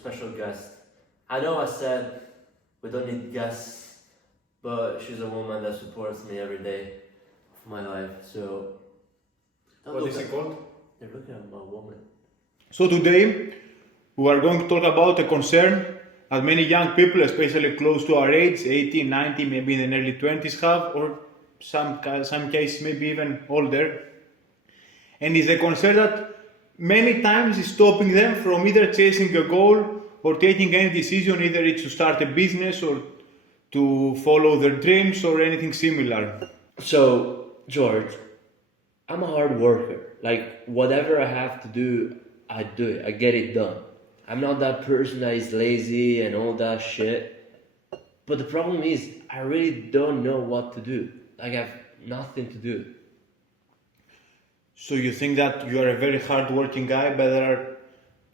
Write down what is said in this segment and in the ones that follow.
special guest. I know I said we don't need guests, but she's a woman that supports me every day of my life. So, What is it called? They're looking at my woman. So today we are going to talk about a concern that many young people, especially close to our age, 18, 19, maybe in the early 20s have, or some cases maybe even older. And it's a concern that many times is stopping them from either chasing a goal or taking any decision, either it's to start a business or to follow their dreams or anything similar. So, George, I'm a hard worker. Like, whatever I have to do, I do it. I get it done. I'm not that person that is lazy and all that shit. But the problem is, I really don't know what to do. Like, I have nothing to do. So you think that you are a very hard-working guy, but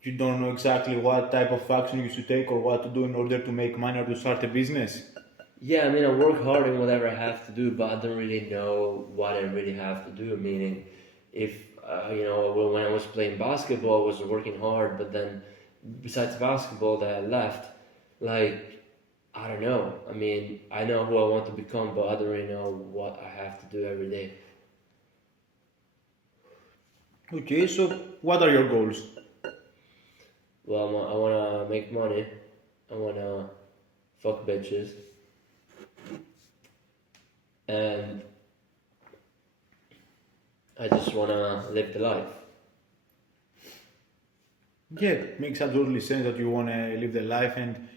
you don't know exactly what type of action you should take or what to do in order to make money or to start a business? Yeah, I mean, I work hard in whatever I have to do, but I don't really know what I really have to do. Meaning, if, when I was playing basketball, I was working hard, but then besides basketball that I left, like, I don't know. I mean, I know who I want to become, but I don't really know what I have to do every day. Okay, so what are your goals? Well, I want to make money. I want to fuck bitches. And I just want to live the life. Yeah, it makes absolutely sense that you want to live the life and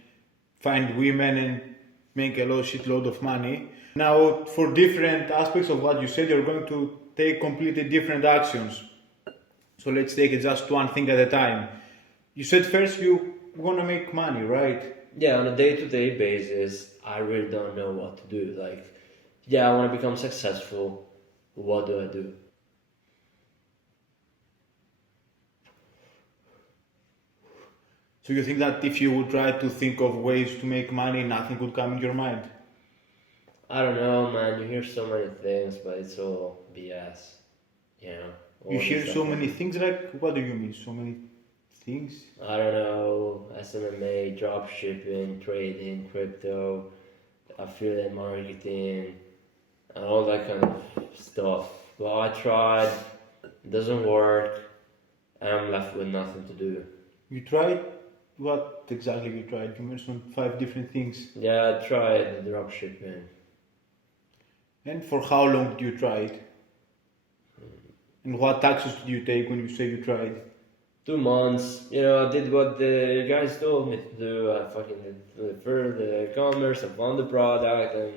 find women and make a shitload of money. Now, for different aspects of what you said, you're going to take completely different actions. So let's take it just one thing at a time. You said first you want to make money, right? Yeah, on a day-to-day basis, I really don't know what to do. Like, yeah, I want to become successful. What do I do? So you think that if you would try to think of ways to make money, nothing would come in your mind? I don't know, man. You hear so many things, but it's all BS. You know? You All hear this so stuff. many things, like, what do you mean, so many things? I don't know. SMMA, drop shipping, trading, crypto, affiliate marketing, and all that kind of stuff. Well, I tried. It doesn't work. And I'm left with nothing to do. You tried? What exactly you tried? You mentioned 5 different things. Yeah, I tried the drop shipping. And for how long did you try it? And what taxes did you take when you say you tried? 2 months. You know, I did what the guys told me to do. I fucking referred the e-commerce. I found the product, and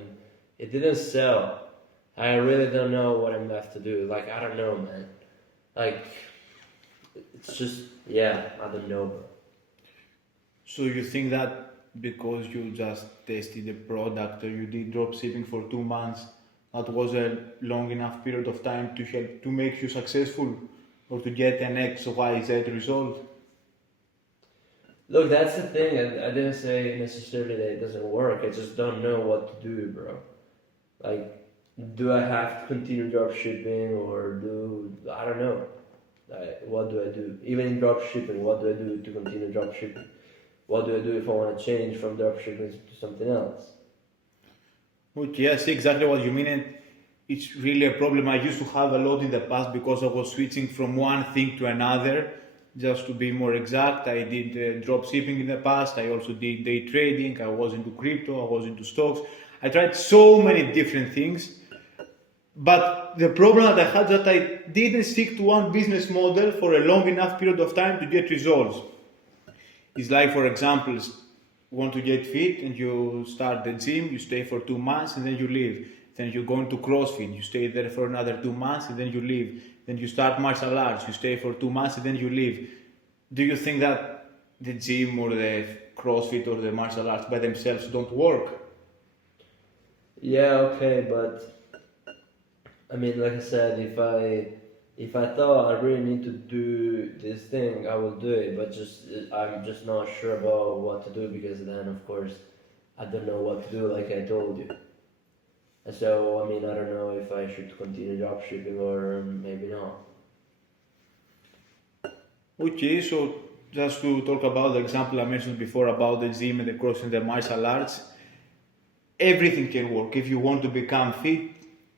it didn't sell. I really don't know what I'm left to do. Like, I don't know, man. Like, it's just, yeah, I don't know. So you think that because you just tested the product or you did drop shipping for 2 months, that was a long enough period of time to help to make you successful or to get an X, Y, Z result? Look, that's the thing. I didn't say necessarily that it doesn't work. I just don't know what to do, bro. Like, do I have to continue drop shipping or I don't know. What do I do? Even in drop shipping, what do I do to continue drop shipping? What do I do if I want to change from drop shipping to something else? Okay, I see exactly what you mean, and it's really a problem I used to have a lot in the past because I was switching from one thing to another. Just to be more exact, I did drop shipping in the past, I also did day trading, I was into crypto, I was into stocks. I tried so many different things, but the problem that I had that I didn't stick to one business model for a long enough period of time to get results. It's like, for example, you want to get fit and you start the gym, you stay for 2 months and then you leave. Then you go into CrossFit, you stay there for another 2 months and then you leave. Then you start martial arts, you stay for 2 months and then you leave. Do you think that the gym or the CrossFit or the martial arts by themselves don't work? Yeah, okay, but I mean, like I said, if I thought I really need to do this thing, I will do it. But I'm just not sure about what to do because then, of course, I don't know what to do, like I told you. And so, I mean, I don't know if I should continue drop shipping or maybe not. Okay, so just to talk about the example I mentioned before about the gym and the crossfit and the martial arts, everything can work. If you want to become fit,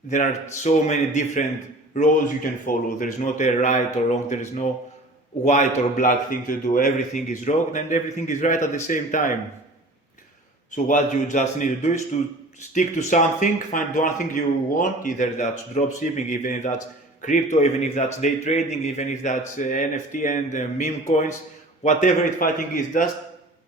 there are so many different roles you can follow. There is not a right or wrong. There is no white or black thing to do. Everything is wrong and everything is right at the same time. So what you just need to do is to stick to something, find one thing you want, either that's drop shipping, even if that's crypto, even if that's day trading, even if that's NFT and meme coins, whatever it fucking is, just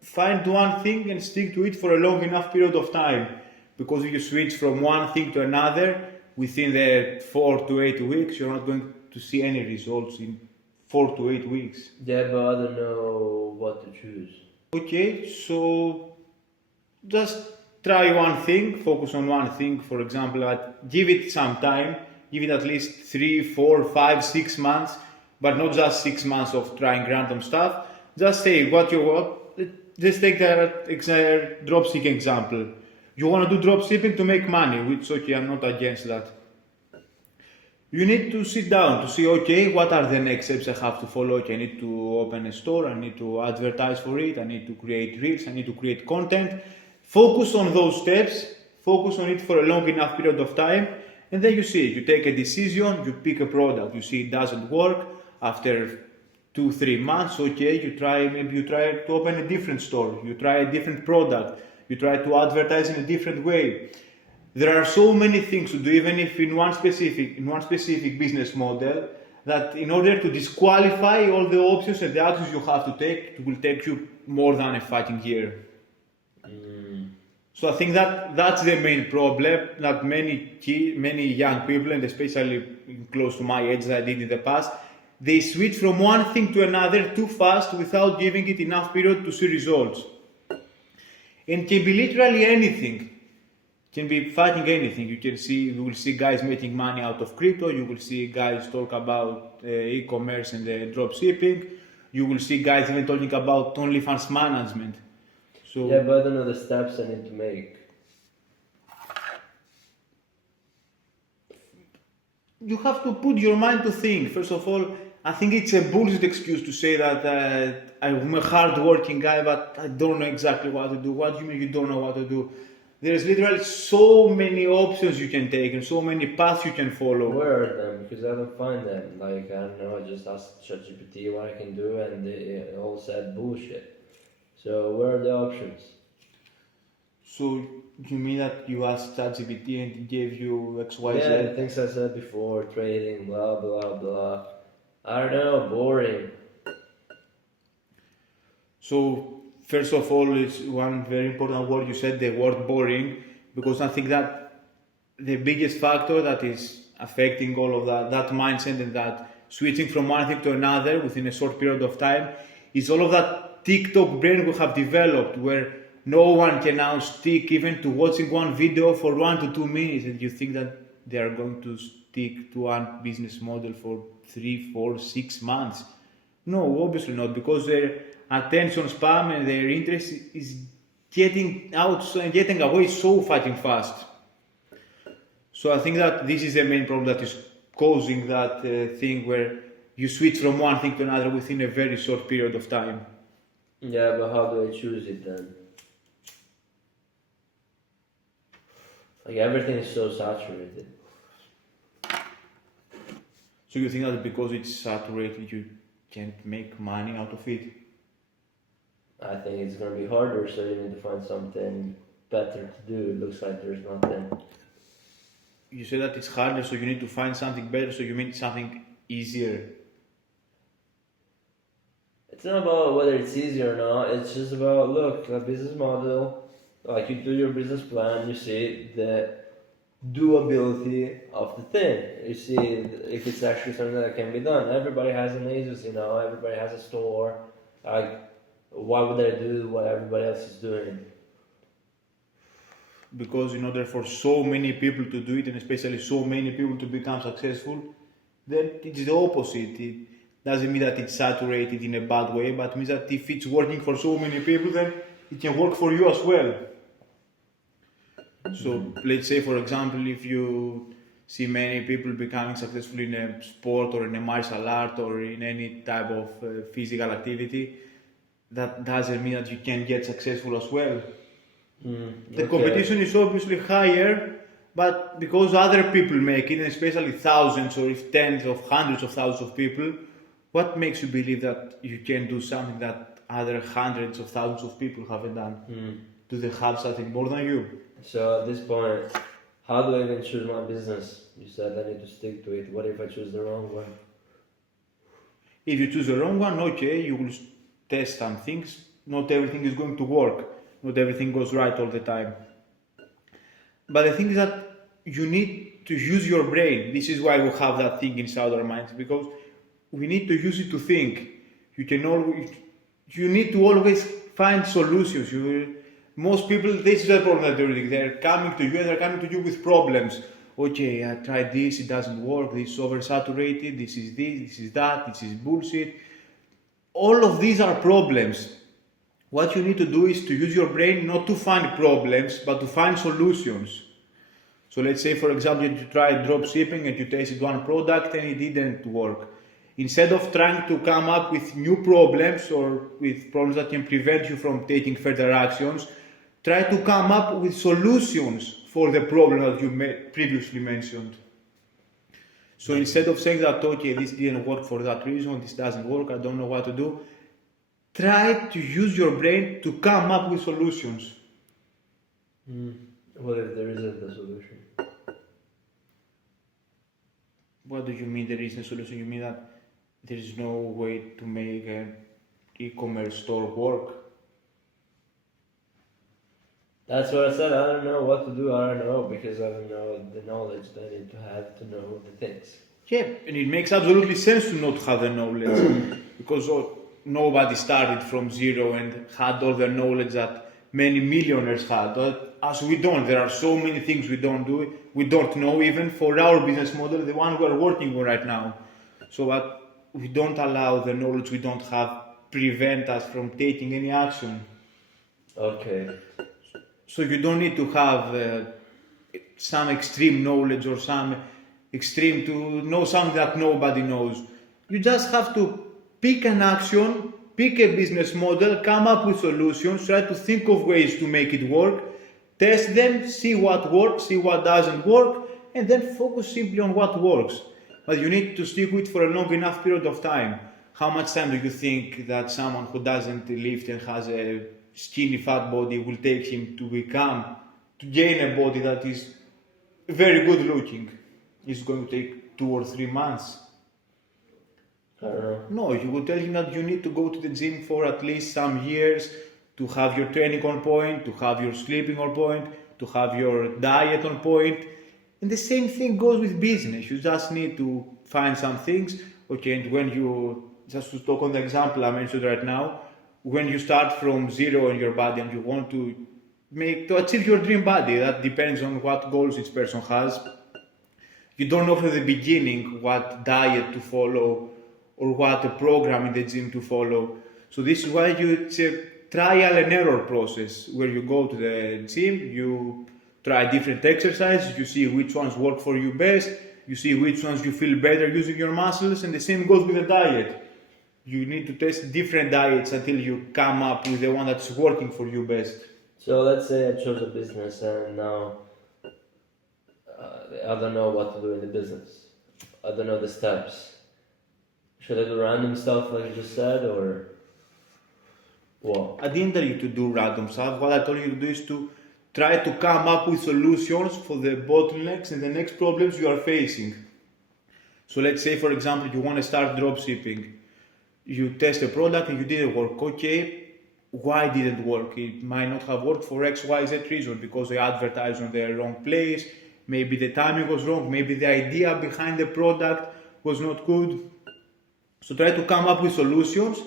find one thing and stick to it for a long enough period of time. Because if you switch from one thing to another within the 4 to 8 weeks, you're not going to see any results in 4 to 8 weeks. Yeah, but I don't know what to choose. Okay, so just try one thing, focus on one thing, for example, give it some time, give it at least 3, 4, 5, 6 months, but not just 6 months of trying random stuff. Just say what you want. Let's take the dropshipping example. You want to do dropshipping to make money, which, okay, I'm not against that. You need to sit down to see, okay, what are the next steps I have to follow? Okay, I need to open a store, I need to advertise for it, I need to create reels, I need to create content. Focus on those steps, focus on it for a long enough period of time, and then you see it. You take a decision, you pick a product, you see it doesn't work. After 2, 3 months, okay, maybe you try to open a different store, you try a different product, you try to advertise in a different way. There are so many things to do, even if in one specific business model, that in order to disqualify all the options and the actions you have to take, it will take you more than a fucking year. So I think that's the main problem that many young people, and especially close to my age that I did in the past, they switch from one thing to another too fast without giving it enough period to see results. And can be literally anything. Can be fighting anything. You will see guys making money out of crypto. You will see guys talk about e-commerce and drop shipping. You will see guys even talking about OnlyFans management. So Yeah, but I don't know the steps I need to make. you have to put your mind to think. First of all, I think it's a bullshit excuse to say that I'm a hard-working guy, but I don't know exactly what to do. What do you mean you don't know what to do? There's literally so many options you can take and so many paths you can follow. Where are them? Because I don't find them. Like, I don't know, I just asked ChatGPT what I can do and they all said bullshit. So, where are the options? So you mean that you asked ChatGPT and it gave you XYZ? Yeah, the things I said before, trading, blah, blah, blah. I don't know, boring. So first of all, it's one very important word you said, the word boring, because I think that the biggest factor that is affecting all of that mindset and that switching from one thing to another within a short period of time is all of that TikTok brain we have developed, where no one can now stick even to watching one video for 1 to 2 minutes, and you think that they are going to stick to one business model for 3, 4, 6 months. No, obviously not, because their attention span and their interest is getting away so fucking fast. So I think that this is the main problem that is causing that thing where you switch from one thing to another within a very short period of time. Yeah, but how do I choose it then? Like, everything is so saturated. So you think that because it's saturated, you can't make money out of it? I think it's gonna be harder, so you need to find something better to do. It looks like there's nothing. You say that it's harder, so you need to find something better, so you mean something easier. It's not about whether it's easy or not, it's just about, look, a business model, like you do your business plan, you see the doability of the thing. You see if it's actually something that can be done. Everybody has an agency now, everybody has a store. Like, why would I do what everybody else is doing? Because in order for so many people to do it, and especially so many people to become successful, then it's the opposite. It doesn't mean that it's saturated in a bad way, but it means that if it's working for so many people, then it can work for you as well. So let's say, for example, if you see many people becoming successful in a sport or in a martial art or in any type of physical activity, that doesn't mean that you can get successful as well. The Okay. competition is obviously higher, but because other people make it, and especially thousands or if tens of hundreds of thousands of people, what makes you believe that you can do something that other hundreds of thousands of people haven't done? Do they have something more than you? So at this point, how do I even choose my business? You said I need to stick to it. What if I choose the wrong one? If you choose the wrong one, okay, you will test some things. Not everything is going to work. Not everything goes right all the time. But the thing is that you need to use your brain. This is why we have that thing inside our minds, because we need to use it to think. You need to always find solutions. Most people, this is the problem that they're doing. They're coming to you and they're coming to you with problems. Okay, I tried this, it doesn't work, this is oversaturated, this is that, this is bullshit. All of these are problems. What you need to do is to use your brain not to find problems, but to find solutions. So let's say, for example, you tried drop shipping and you tested one product and it didn't work. Instead of trying to come up with new problems or with problems that can prevent you from taking further actions, try to come up with solutions for the problem that you previously mentioned. So instead of saying that, okay, this didn't work for that reason, this doesn't work, I don't know what to do, try to use your brain to come up with solutions. What if there isn't a solution? What do you mean there isn't a solution? You mean that there is no way to make an e-commerce store work? That's what I said. I don't know what to do. I don't know because I don't know the knowledge that I need to have to know the things. Yeah, and it makes absolutely sense to not have the knowledge because nobody started from zero and had all the knowledge that many millionaires had. But as we don't, there are so many things we don't do, we don't know even for our business model, the one we are working on right now. So that we don't allow the knowledge we don't have prevent us from taking any action. Okay. So you don't need to have some extreme knowledge or some extreme to know something that nobody knows. You just have to pick an action, pick a business model, come up with solutions, try to think of ways to make it work, test them, see what works, see what doesn't work, and then focus simply on what works. But you need to stick with it for a long enough period of time. How much time do you think that someone who doesn't lift and has a skinny fat body will take him to gain a body that is very good looking? It's going to take 2 or 3 months. I don't know. No, you would tell him that you need to go to the gym for at least some years to have your training on point, to have your sleeping on point, to have your diet on point. And the same thing goes with business. You just need to find some things. Okay, and when you, just to talk on the example I mentioned right now, when you start from zero in your body and you want to achieve your dream body, that depends on what goals each person has. You don't know from the beginning what diet to follow or what a program in the gym to follow. So this is why it's a trial and error process where you go to the gym, you try different exercises, you see which ones work for you best, you see which ones you feel better using your muscles, and the same goes with the diet. You need to test different diets until you come up with the one that's working for you best. So let's say I chose a business and now I don't know what to do in the business. I don't know the steps. Should I do random stuff like you just said, or what? I didn't tell you to do random stuff. What I told you to do is to try to come up with solutions for the bottlenecks and the next problems you are facing. So let's say, for example, you want to start drop shipping. You test a product and you didn't work. Okay, why didn't work? It might not have worked for X, Y, Z reason because they advertised on the wrong place. Maybe the timing was wrong. Maybe the idea behind the product was not good. So try to come up with solutions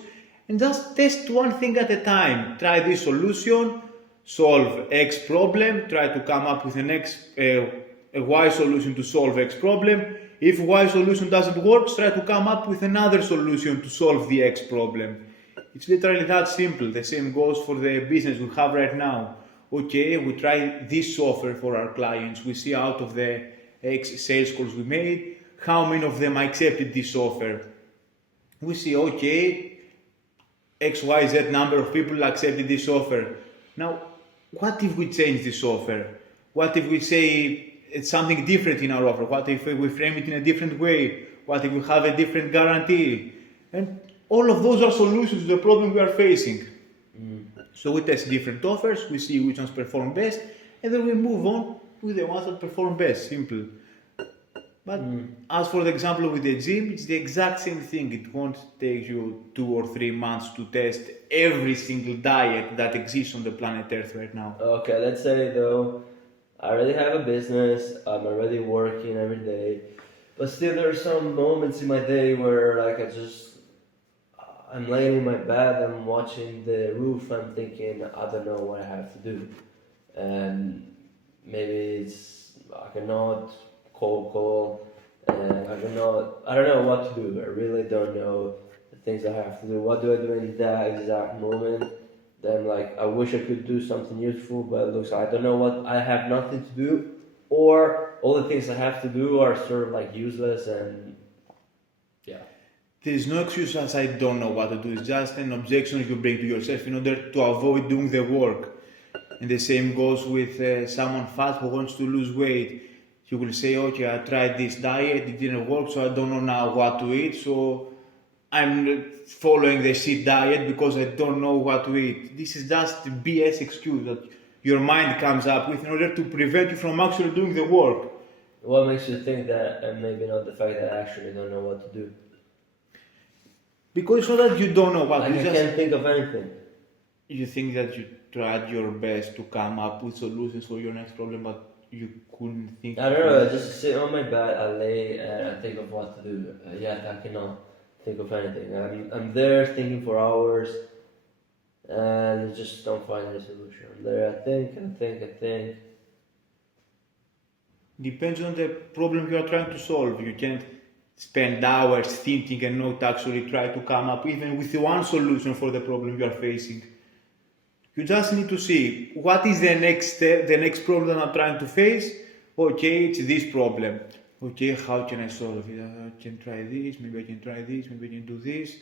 and just test one thing at a time. Try this solution, solve X problem, try to come up with a Y solution to solve X problem. If Y solution doesn't work, try to come up with another solution to solve the X problem. It's literally that simple. The same goes for the business we have right now. Okay, we try this software for our clients. We see out of the X sales calls we made, how many of them accepted this offer. We see, okay, XYZ number of people accepted this offer. Now, what if we change this offer? What if we say it's something different in our offer? What if we frame it in a different way? What if we have a different guarantee? And all of those are solutions to the problem we are facing. So we test different offers, we see which ones perform best, and then we move on with the ones that perform best. Simple. But as for the example with the gym, it's the exact same thing. It won't take you 2 or 3 months to test every single diet that exists on the planet Earth right now. Okay, let's say though, I already have a business, I'm already working every day, but still there are some moments in my day where like I'm laying in my bed, I'm watching the roof, I'm thinking, I don't know what I have to do. And maybe I cannot cold call, and I don't know what to do. I really don't know the things I have to do. What do I do in that exact moment? Then like I wish I could do something useful, but it looks like I don't know what, I have nothing to do, or all the things I have to do are sort of like useless and yeah. There is no excuse as I don't know what to do. It's just an objection you bring to yourself in order to avoid doing the work. And the same goes with someone fat who wants to lose weight. You will say, okay, I tried this diet, it didn't work, so I don't know now what to eat, so I'm following the shit diet because I don't know what to eat. This is just a BS excuse that your mind comes up with in order to prevent you from actually doing the work. What makes you think that, and maybe not the fact that I actually don't know what to do? Because it's not that you don't know what Like to do. I can't think of anything. You think that you tried your best to come up with solutions for your next problem, but you couldn't think. I don't know, I just sit on my bed, I lay and I think of what to do. Yet I cannot think of anything. I'm there thinking for hours and just don't find any solution. I'm there, I think. Depends on the problem you are trying to solve. You can't spend hours thinking and not actually try to come up even with one solution for the problem you are facing. You just need to see what is the next step, the next problem that I'm trying to face. Okay, it's this problem. Okay, how can I solve it? I can try this, maybe I can try this, maybe I can do this.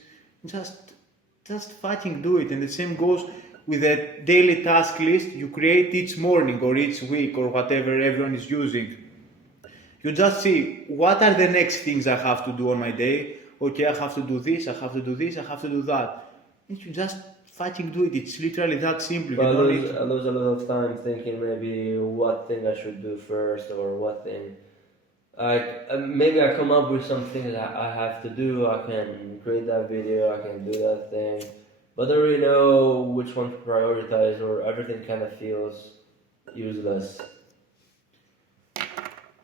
Just fucking do it. And the same goes with a daily task list you create each morning or each week or whatever everyone is using. You just see what are the next things I have to do on my day. Okay, I have to do this, I have to do this, I have to do that. And you just fucking do it. It's literally that simple. But I lose a lot of time thinking maybe what thing I should do first or what thing. Maybe I come up with something that I have to do. I can create that video, I can do that thing, but I don't really know which one to prioritize, or everything kind of feels useless.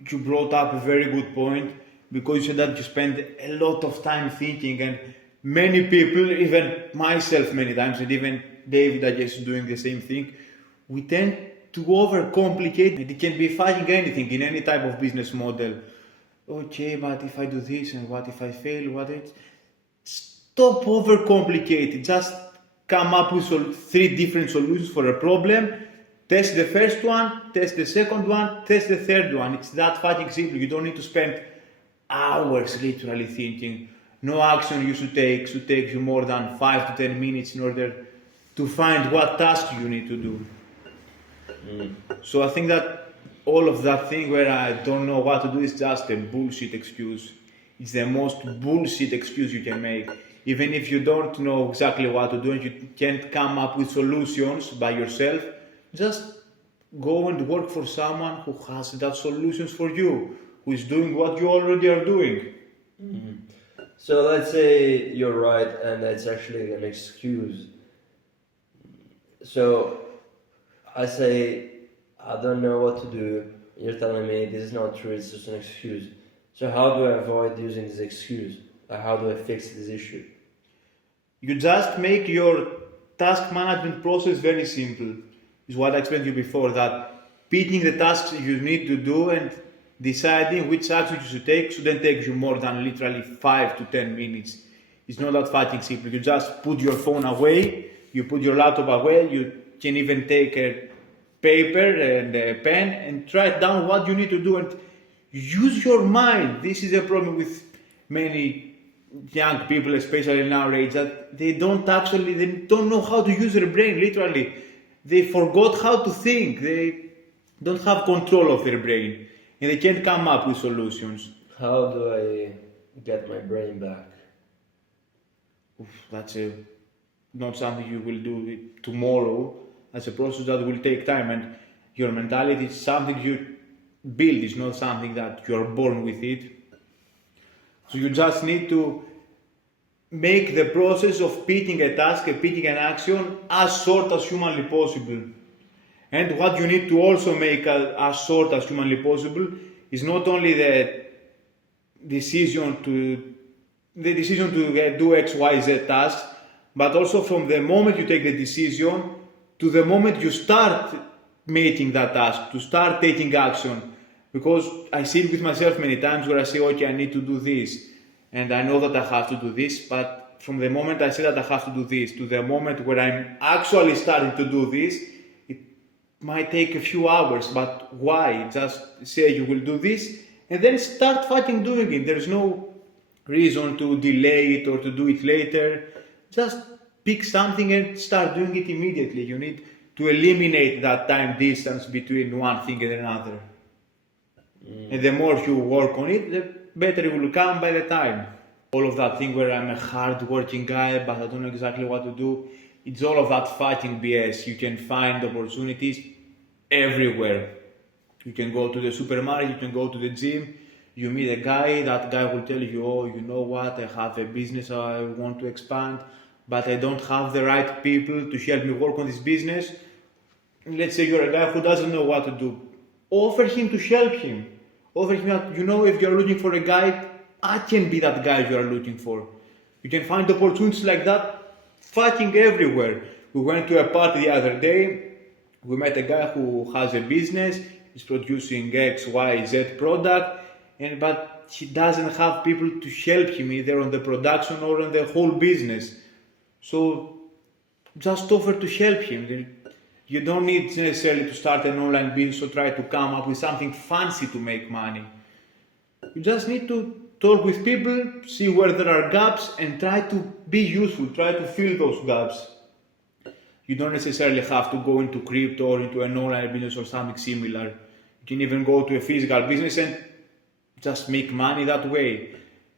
You brought up a very good point because you said that you spend a lot of time thinking, and many people, even myself many times, and even David, I guess, is doing the same thing. We tend to overcomplicate. It can be fighting anything in any type of business model. Okay, but if I do this and what if I fail? Stop overcomplicating. Just come up with 3 different solutions for a problem. Test the first one, test the second one, test the third one. It's that fucking simple. You don't need to spend hours literally thinking. No action you should take you more than 5 to 10 minutes in order to find what task you need to do. So I think that all of that thing where I don't know what to do is just a bullshit excuse. It's the most bullshit excuse you can make. Even if you don't know exactly what to do and you can't come up with solutions by yourself, just go and work for someone who has that solutions for you, who is doing what you already are doing. So let's say you're right and it's actually an excuse. So I say, I don't know what to do. You're telling me this is not true, it's just an excuse. So how do I avoid using this excuse? How do I fix this issue? You just make your task management process very simple. Is what I explained to you before, that picking the tasks you need to do and deciding which actions you should take shouldn't take you more than literally 5 to 10 minutes. It's not that fucking simple. You just put your phone away, you put your laptop away, you can even take a paper and a pen and write down what you need to do and use your mind. This is a problem with many young people, especially in our age, that they don't know how to use their brain, literally. They forgot how to think. They don't have control of their brain. And they can't come up with solutions. How do I get my brain back? Oof, not something you will do tomorrow. That's a process that will take time. And your mentality is something you build. It's not something that you're born with it. So you just need to make the process of picking a task, picking an action as short as humanly possible. And what you need to also make as short as humanly possible is not only the decision to do X, Y, Z tasks, but also from the moment you take the decision to the moment you start making that task, to start taking action. Because I see it with myself many times where I say, okay, I need to do this, and I know that I have to do this, but from the moment I say that I have to do this to the moment where I'm actually starting to do this, it might take a few hours. But why? Just say you will do this and then start fucking doing it. There's no reason to delay it or to do it later. Just pick something and start doing it immediately. You need to eliminate that time distance between one thing and another. And the more you work on it, the better it will come by the time. All of that thing where I'm a hard-working guy, but I don't know exactly what to do, it's all of that fucking BS. You can find opportunities everywhere. You can go to the supermarket, you can go to the gym, you meet a guy, that guy will tell you, oh, you know what, I have a business I want to expand, but I don't have the right people to help me work on this business. Let's say you're a guy who doesn't know what to do. Offer him to help him. Offer him that, if you're looking for a guy, I can be that guy you are looking for. You can find opportunities like that fucking everywhere. We went to a party the other day. We met a guy who has a business. He's producing X, Y, Z product, but he doesn't have people to help him either on the production or on the whole business. So just offer to help him. You don't need necessarily to start an online business or try to come up with something fancy to make money. You just need to talk with people, see where there are gaps, and try to be useful, try to fill those gaps. You don't necessarily have to go into crypto or into an online business or something similar. You can even go to a physical business and just make money that way.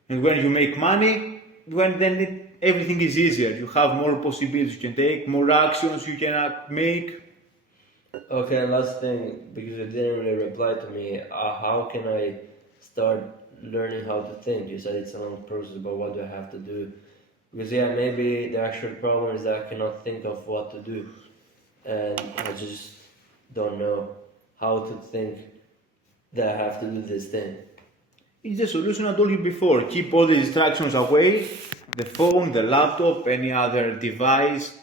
And when you make money, everything is easier. You have more possibilities you can take, more actions you can make. Okay, last thing, because you didn't really reply to me, how can I start learning how to think? You said it's a long process, but what do I have to do? Because maybe the actual problem is that I cannot think of what to do, and I just don't know how to think that I have to do this thing. It's the solution I told you before. Keep all the distractions away, the phone, the laptop, any other device,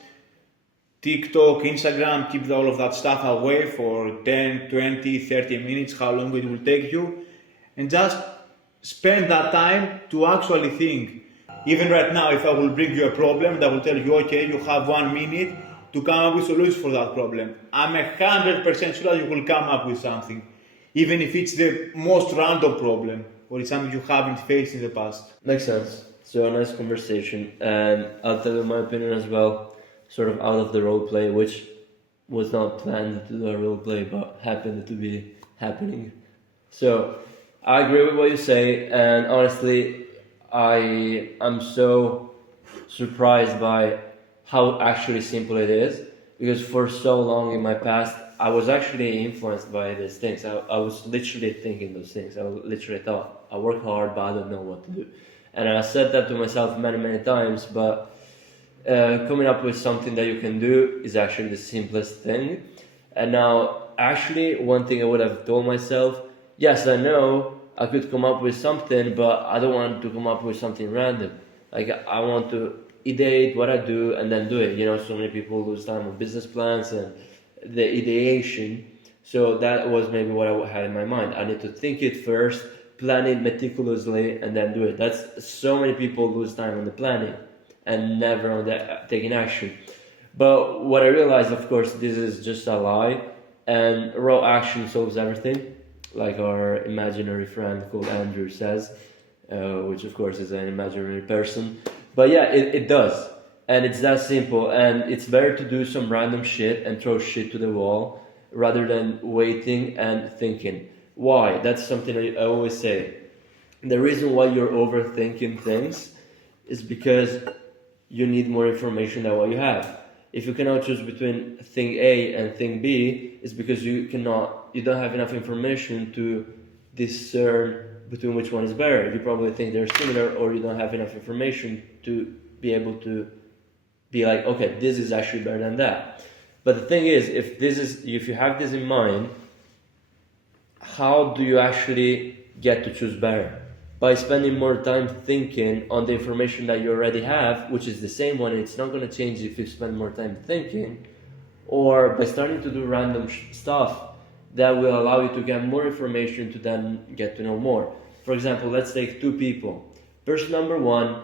TikTok, Instagram, keep all of that stuff away for 10, 20, 30 minutes, how long it will take you, and just spend that time to actually think. Even right now, if I will bring you a problem, I will tell you, okay, you have 1 minute to come up with solutions for that problem. I'm 100% sure that you will come up with something, even if it's the most random problem or it's something you haven't faced in the past. Makes sense. So a nice conversation, and I'll tell you my opinion as well, sort of out of the role play, which was not planned to do a role play, but happened to be happening. So I agree with what you say, and honestly, I'm so surprised by how actually simple it is, because for so long in my past, I was actually influenced by these things. I was literally thinking those things. I literally thought, I work hard, but I don't know what to do. And I said that to myself many, many times, but coming up with something that you can do is actually the simplest thing. And now, actually, one thing I would have told myself, yes, I know I could come up with something, but I don't want to come up with something random. Like, I want to ideate what I do and then do it. So many people lose time on business plans and the ideation. So that was maybe what I had in my mind. I need to think it first, plan it meticulously, and then do it. That's so many people lose time on the planning and never on the taking action. But what I realized, of course, this is just a lie, and raw action solves everything, like our imaginary friend called Andrew says. which of course is an imaginary person. But yeah, it does. And it's that simple. And it's better to do some random shit and throw shit to the wall rather than waiting and thinking. Why? That's something I always say. The reason why you're overthinking things is because you need more information than what you have. If you cannot choose between thing A and thing B, it's because you don't have enough information to discern between which one is better. You probably think they're similar, or you don't have enough information to be able to be like, okay, this is actually better than that. But the thing is, if you have this in mind, how do you actually get to choose better? By spending more time thinking on the information that you already have, which is the same one, and it's not going to change if you spend more time thinking, or by starting to do random stuff that will allow you to get more information to then get to know more. For example, let's take two people. Person number one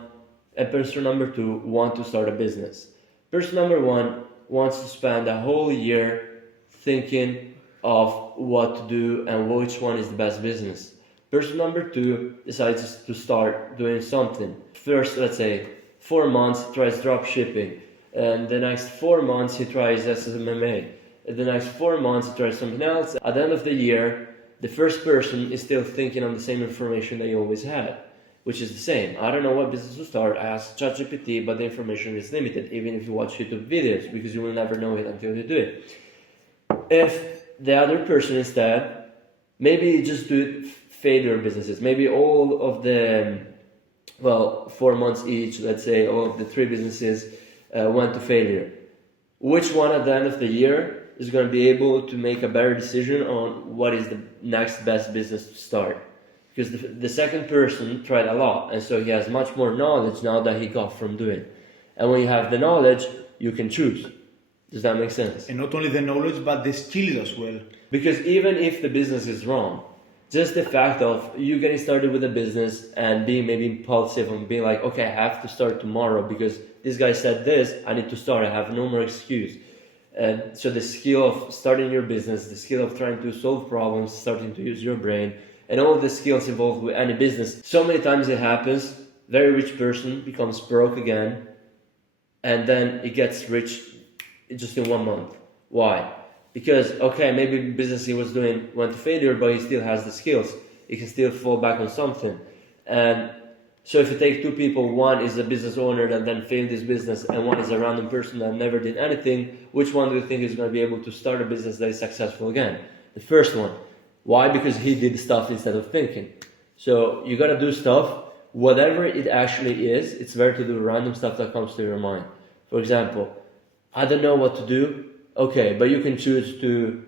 and person number two want to start a business. Person number one wants to spend a whole year thinking of what to do and which one is the best business. Person number two decides to start doing something. First, let's say, 4 months, tries drop shipping. And the next 4 months, he tries SMMA. The next 4 months, he tries something else. At the end of the year, the first person is still thinking on the same information that he always had, which is the same. I don't know what business to start. I asked ChatGPT, but the information is limited, even if you watch YouTube videos, because you will never know it until you do it. If the other person instead, maybe just do failure businesses. Maybe all of the, 4 months each, let's say, all of the 3 businesses went to failure. Which one at the end of the year is going to be able to make a better decision on what is the next best business to start? Because the second person tried a lot, and so he has much more knowledge now that he got from doing. And when you have the knowledge, you can choose. Does that make sense? And not only the knowledge, but the skills as well. Because even if the business is wrong, just the fact of you getting started with a business and being maybe impulsive and being like, okay, I have to start tomorrow because this guy said this, I need to start, I have no more excuse. And so the skill of starting your business, the skill of trying to solve problems, starting to use your brain, and all the skills involved with any business. So many times it happens, very rich person becomes broke again, and then it gets rich just in 1 month. Why? Because, okay, maybe business he was doing went to failure, but he still has the skills. He can still fall back on something. And so if you take 2 people, one is a business owner that then failed his business, and one is a random person that never did anything, which one do you think is going to be able to start a business that is successful again? The first one. Why? Because he did stuff instead of thinking. So you got to do stuff, whatever it actually is. It's better to do random stuff that comes to your mind. For example, I don't know what to do. Okay, but you can choose to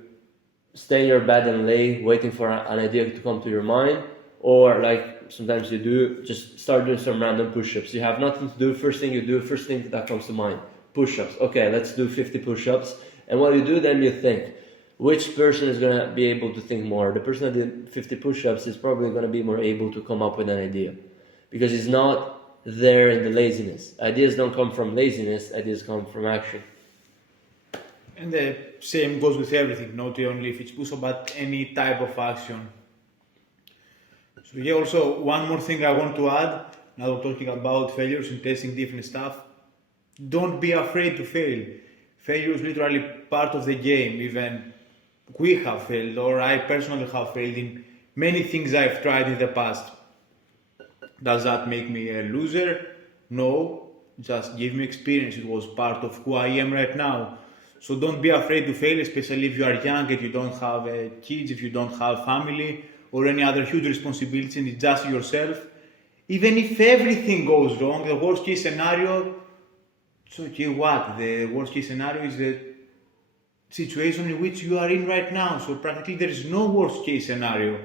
stay in your bed and lay waiting for an idea to come to your mind, or like sometimes you do, just start doing some random push-ups. You have nothing to do, first thing you do, first thing that comes to mind, push-ups. Okay, let's do 50 push-ups. And while you do them, you think, which person is going to be able to think more? The person that did 50 push-ups is probably going to be more able to come up with an idea, because it's not there in the laziness. Ideas don't come from laziness, ideas come from action. And the same goes with everything, not only if it's push-up, but any type of action. So yeah, also one more thing I want to add, now we're talking about failures and testing different stuff. Don't be afraid to fail. Failure is literally part of the game. Even we have failed, or I personally have failed in many things I've tried in the past. Does that make me a loser? No, just give me experience. It was part of who I am right now. So don't be afraid to fail, especially if you are young and you don't have kids, if you don't have family or any other huge responsibility and it's just yourself. Even if everything goes wrong, the worst case scenario, it's okay, what? The worst case scenario is the situation in which you are in right now. So practically there is no worst case scenario.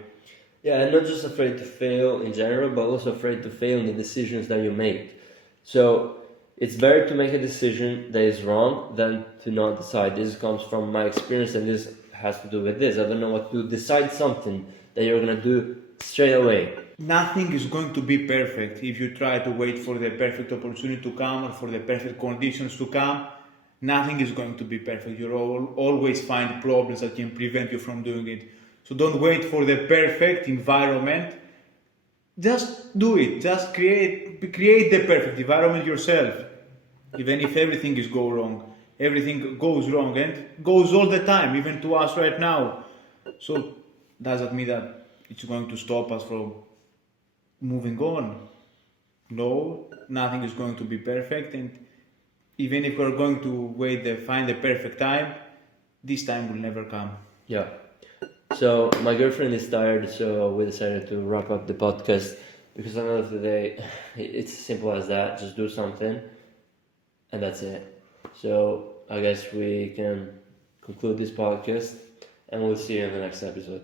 Yeah, and not just afraid to fail in general, but also afraid to fail in the decisions that you make. So it's better to make a decision that is wrong than to not decide. This comes from my experience, and this has to do with this. I don't know what to decide something that you're going to do straight away. Nothing is going to be perfect. If you try to wait for the perfect opportunity to come or for the perfect conditions to come, nothing is going to be perfect. You'll always find problems that can prevent you from doing it. So don't wait for the perfect environment. just do it. Just create the perfect environment yourself. Even if everything is go wrong, everything goes wrong and goes all the time, even to us right now. So does that mean that it's going to stop us from moving on? No, nothing is going to be perfect, and even if we're going to find the perfect time, this time will never come. Yeah. So my girlfriend is tired, so we decided to wrap up the podcast because at the end of the day, it's as simple as that. Just do something, and that's it. So I guess we can conclude this podcast, and we'll see you in the next episode.